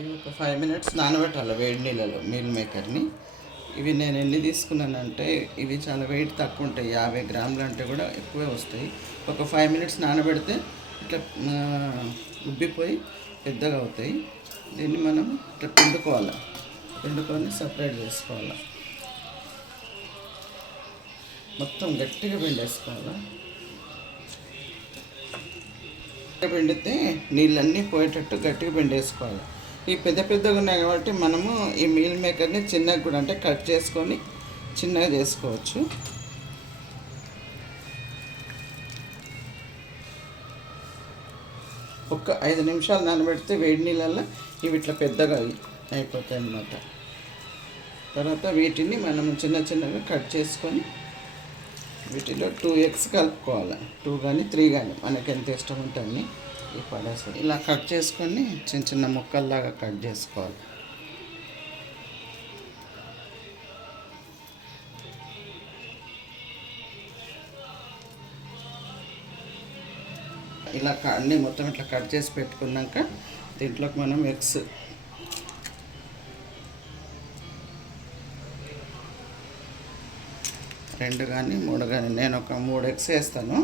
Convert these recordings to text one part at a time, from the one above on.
ఇవి ఒక 5 మినిట్స్ నానబెట్టాలి వేడి నీళ్ళలో మీల్ మేకర్ని. ఇవి నేను ఎన్ని తీసుకున్నానంటే ఇవి చాలా వెయిట్ తక్కువ ఉంటాయి, 50 గ్రాములు అంటే కూడా ఎక్కువే వస్తాయి. ఒక 5 మినిట్స్ నానబెడితే ఇట్లా ఉబ్బిపోయి పెద్దగా అవుతాయి. దీన్ని మనం ఇట్లా పిండుకోవాలి, పిండుకొని సపరేట్ చేసుకోవాలి. మొత్తం గట్టిగా పిండేసుకోవాలి. పిండితే నీళ్ళన్నీ పోయేటట్టు గట్టిగా పిండేసుకోవాలి. ఈ పెద్ద పెద్దగా ఉన్నాయి కాబట్టి మనము ఈ మీల్ మేకర్ని చిన్నగా కూడా అంటే కట్ చేసుకొని చిన్నగా చేసుకోవచ్చు. ఒక 5 నిమిషాలు నానబెడితే వేడి నీళ్ళల్లో ఇవి ఇట్లా పెద్దగా అయిపోతాయి అన్నమాట. తర్వాత వీటిని మనం చిన్న చిన్నగా కట్ చేసుకొని వీటిలో 2 ఎగ్స్ కలుపుకోవాలి. 2 కానీ 3 కానీ మనకి ఎంత ఇష్టం ఉంటుంది ఈ పడేసి ఇలా కట్ చేసుకొని చిన్న చిన్న ముక్కల్లాగా కట్ చేసుకోవాలి. ఇలా అన్నీ మొత్తం ఇట్లా కట్ చేసి పెట్టుకున్నాక దీంట్లోకి మనం ఎగ్స్ 2 కానీ 3 కానీ, నేను ఒక 3 ఎగ్స్ వేస్తాను.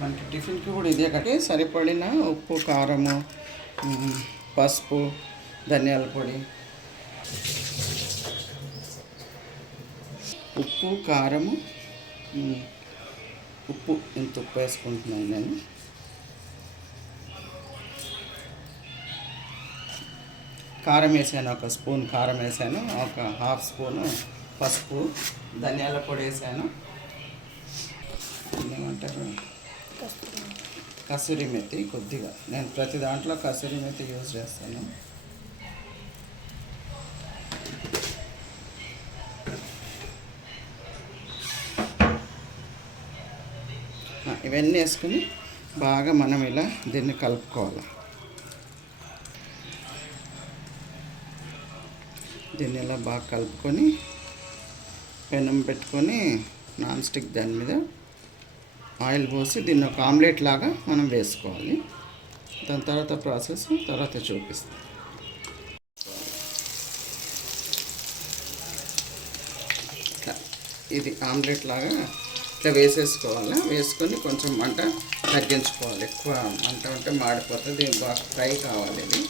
మనకి టిఫిన్కి కూడా ఇదే కట్టి సరిపడిన ఉప్పు, కారము, పసుపు, ధనియాల పొడి, ఉప్పు, కారము, ఉప్పు ఇంత ఉప్పు వేసుకుంటున్నాను నేను. కారం వేసాను, ఒక స్పూన్ కారం వేసాను, ఒక హాఫ్ స్పూను పసుపు, ధనియాల పొడి వేసాను. ఏమంటారు, కసూరి మెతి కొద్దిగా. నేను ప్రతి దాంట్లో కసూరి మెతి యూజ్ చేస్తాను. ఇవన్నీ వేసుకుని బాగా మనం ఇలా దీన్ని కలుపుకోవాలి. దీన్ని ఇలా బాగా కలుపుకొని పెనం పెట్టుకొని నాన్ స్టిక్ దాని మీద ఆయిల్ పోసి దీన్ని ఒక ఆమ్లెట్ లాగా మనం వేసుకోవాలి. దాని తర్వాత ప్రాసెస్ తర్వాత చూపిస్తాం. ఇది ఆమ్లెట్ లాగా ఇట్లా వేసేసుకోవాలి. వేసుకొని కొంచెం మంట తగ్గించుకోవాలి. ఎక్కువ మంట ఉంటే మాడిపోతుంది, బాగా ఫ్రై కావాలి. ఇది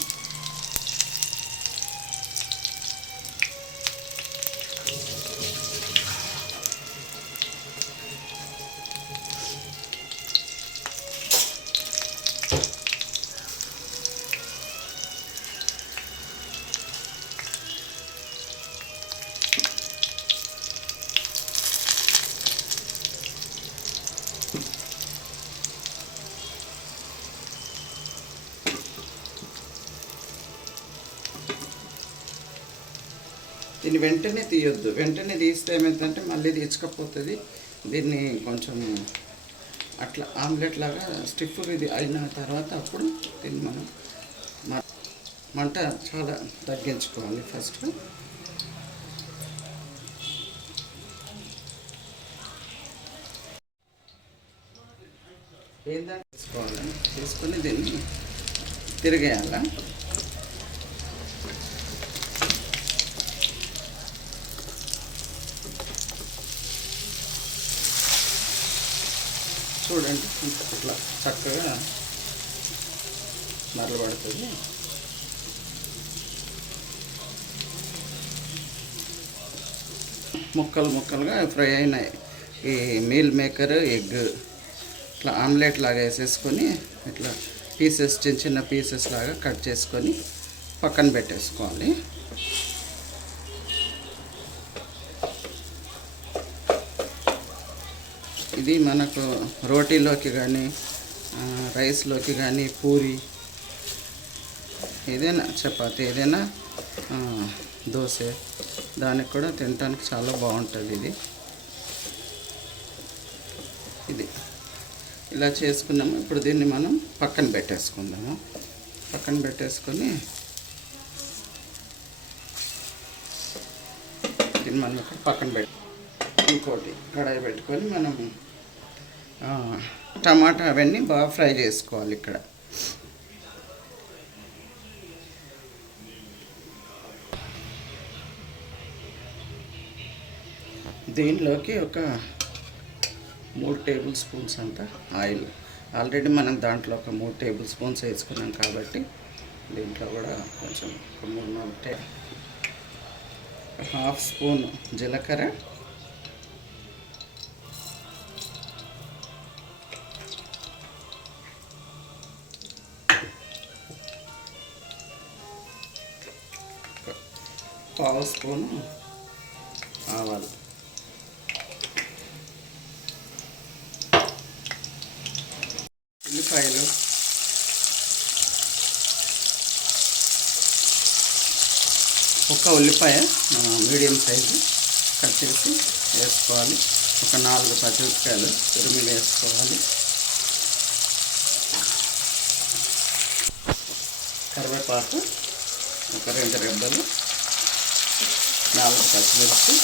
దీన్ని వెంటనే తీయొద్దు. వెంటనే తీస్తే ఏమైందంటే మళ్ళీ తీర్చకపోతుంది. దీన్ని కొంచెం అట్లా ఆమ్లెట్ లాగా స్టిఫ్ ఇది అయిన తర్వాత అప్పుడు దీన్ని మనం మంట చాలా తగ్గించుకోవాలి. ఫస్ట్ ఏందా తీసుకోవాలి, తీసుకొని దీన్ని తిరిగేయాల. చూడండి ఇట్లా చక్కగా మరలబడుతుంది. ముక్కలు ముక్కలుగా ఫ్రై అయినాయి. ఈ మీల్ మేకర్ ఎగ్ ఇట్లా ఆమ్లెట్ లాగా వేసేసుకొని ఇట్లా పీసెస్ చిన్న చిన్న పీసెస్ లాగా కట్ చేసుకొని పక్కన పెట్టేసుకోవాలి. ఇది మనకు రోటీలోకి కానీ రైస్లోకి కానీ పూరి ఏదైనా చపాతి ఏదైనా దోశ దానికి కూడా తినడానికి చాలా బాగుంటుంది. ఇది ఇలా చేసుకున్నాము. ఇప్పుడు దీన్ని మనం పక్కన పెట్టేసుకుందాము. పక్కన పెట్టేసుకొని వీటిని మనం ఇక్కడ పక్కన ఇంకోటి కడాయి పెట్టుకొని మనం టమాటా అవన్నీ బాగా ఫ్రై చేసుకోవాలి. ఇక్కడ దీనిలోకి ఒక 3 టేబుల్ స్పూన్స్ అంత ఆయిల్, ఆల్రెడీ మనం దాంట్లో ఒక 3 టేబుల్ స్పూన్స్ వేసుకున్నాం కాబట్టి దీంట్లో కూడా కొంచెం 3 హాఫ్ స్పూన్ జీలకర్ర, పావు స్పూను ఆవాలు, ఉల్లిపాయలు, ఒక ఉల్లిపాయ మీడియం సైజు కట్ చేసి వేసుకోవాలి. ఒక 4 పచ్చిమిరపకాయలు తురిమి వేసుకోవాలి. కరివేపాకు ఒక 2 రెబ్బలు, 4 పచ్చిమిర్చి,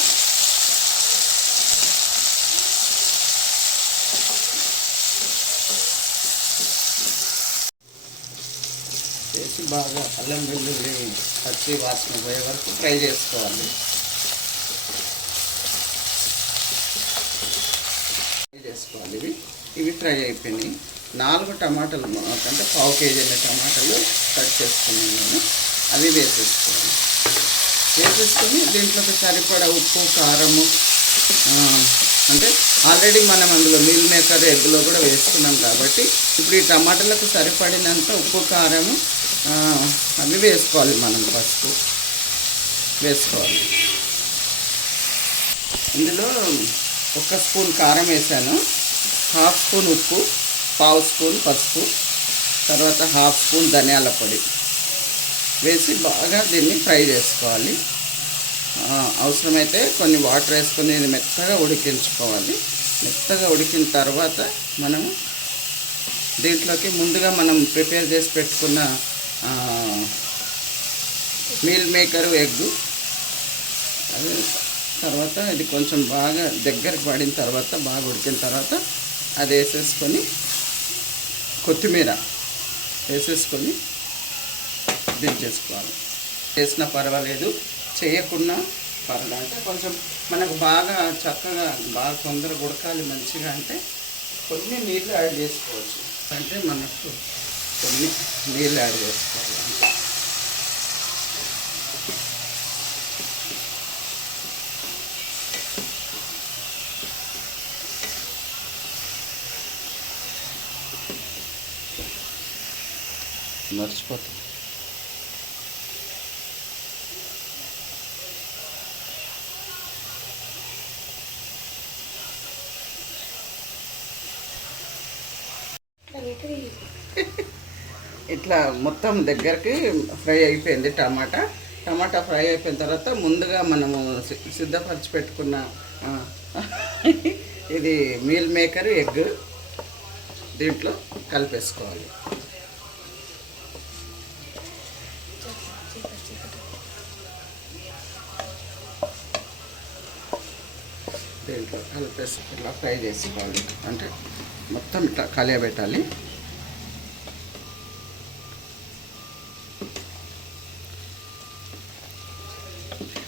వేసి బాగా అల్లం వెల్లుల్లి పచ్చి వాసన పోయే వరకు ఫ్రై చేసుకోవాలి. ఇవి ఫ్రై అయిపోయినాయి. 4 టమాటాలు అంటే పావు కేజీ టమాటాలు కట్ చేసుకున్నాను నేను. అవి వేసేసుకోవాలి. వేసేసుకొని దీంట్లోకి సరిపడా ఉప్పు, కారము, అంటే ఆల్రెడీ మనం అందులో మీల్ మేకర్ ఎగ్లో కూడా వేసుకున్నాం కాబట్టి ఇప్పుడు ఈ టమాటాలకు సరిపడినంత ఉప్పు, కారము అవి వేసుకోవాలి. మనం పసుపు వేసుకోవాలి. ఇందులో 1 స్పూన్ కారం వేసాను, హాఫ్ స్పూన్ ఉప్పు, పావు స్పూన్ పసుపు, తర్వాత హాఫ్ స్పూన్ ధనియాల పొడి వేసి బాగా దీన్ని ఫ్రై చేసుకోవాలి. అవసరమైతే కొన్ని వాటర్ వేసుకొని ఇది మెత్తగా ఉడికించుకోవాలి. మెత్తగా ఉడికిన తర్వాత మనము దీంట్లోకి ముందుగా మనం ప్రిపేర్ చేసి పెట్టుకున్న మీల్ మేకరు ఎగ్గు, అది తర్వాత ఇది కొంచెం బాగా దగ్గరకు పడిన తర్వాత, బాగా ఉడికిన తర్వాత అది వేసేసుకొని కొత్తిమీర వేసేసుకొని దించేసుకోవాలి. చేసినా పర్వాలేదు, చేయకున్నా పర్వాలేదు. అంటే కొంచెం మనకు బాగా చక్కగా బాగా తొందరగా ఉడకాలి మంచిగా అంటే కొన్ని నీళ్ళు యాడ్ చేసుకోవచ్చు. అంటే మనకు కొన్ని నీళ్ళు యాడ్ చేసుకోవాలి. మర్చిపోతాం. ఇట్లా మొత్తం దగ్గరికి ఫ్రై అయిపోయింది. టమాటా ఫ్రై అయిపోయిన తర్వాత ముందుగా మనము సిద్ధపరిచి పెట్టుకున్న ఇది మీల్ మేకర్ ఎగ్ దీంట్లో కలిపేసుకోవాలి. దీంట్లో కలిపేసి ఇట్లా ఫ్రై చేసుకోవాలి. అంటే మొత్తం ఇట్లా కలియబెట్టాలి.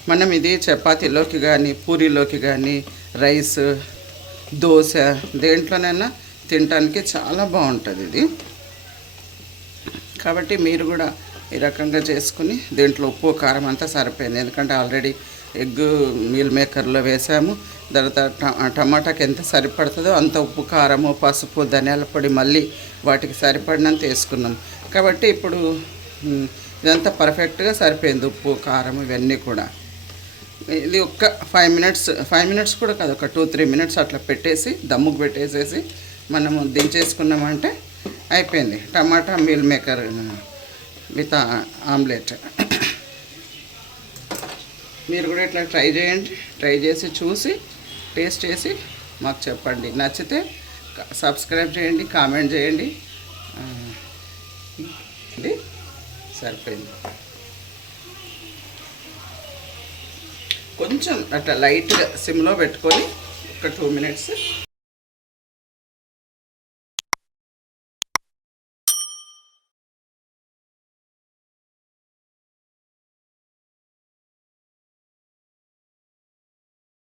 మనం ఇది చపాతీలోకి కానీ, పూరీలోకి కానీ, రైస్, దోశ దేంట్లోనైనా తినడానికి చాలా బాగుంటుంది ఇది. కాబట్టి మీరు కూడా ఈ రకంగా చేసుకుని దీంట్లో ఉప్పు, కారం అంతా సరిపోయింది. ఎందుకంటే ఆల్రెడీ ఎగ్ మీల్ మేకర్లో వేసాము. తర్వాత టమాటాకి ఎంత సరిపడుతుందో అంత ఉప్పు, కారము, పసుపు, ధనియాల పొడి మళ్ళీ వాటికి సరిపడినంత వేసుకున్నాం. కాబట్టి ఇప్పుడు ఇదంతా పర్ఫెక్ట్గా సరిపోయింది. ఉప్పు, కారం ఇవన్నీ కూడా. ఇది ఒక్క 5 మినిట్స్ కూడా కాదు, ఒక 2-3 మినిట్స్ అట్లా పెట్టేసి దమ్ముకు పెట్టేసేసి మనము దించేసుకున్నామంటే అయిపోయింది టమాటా మీల్ మేకర్ విత్ ఆమ్లెట్. మీరు కూడా ఇట్లా ట్రై చేయండి. ట్రై చేసి చూసి టేస్ట్ చేసి మాకు చెప్పండి. నచ్చితే సబ్స్క్రైబ్ చేయండి, కామెంట్ చేయండి. ఇది సరిపోయింది. కొంచెం అట్లా లైట్గా సిమ్లో పెట్టుకొని ఒక 2 మినిట్స్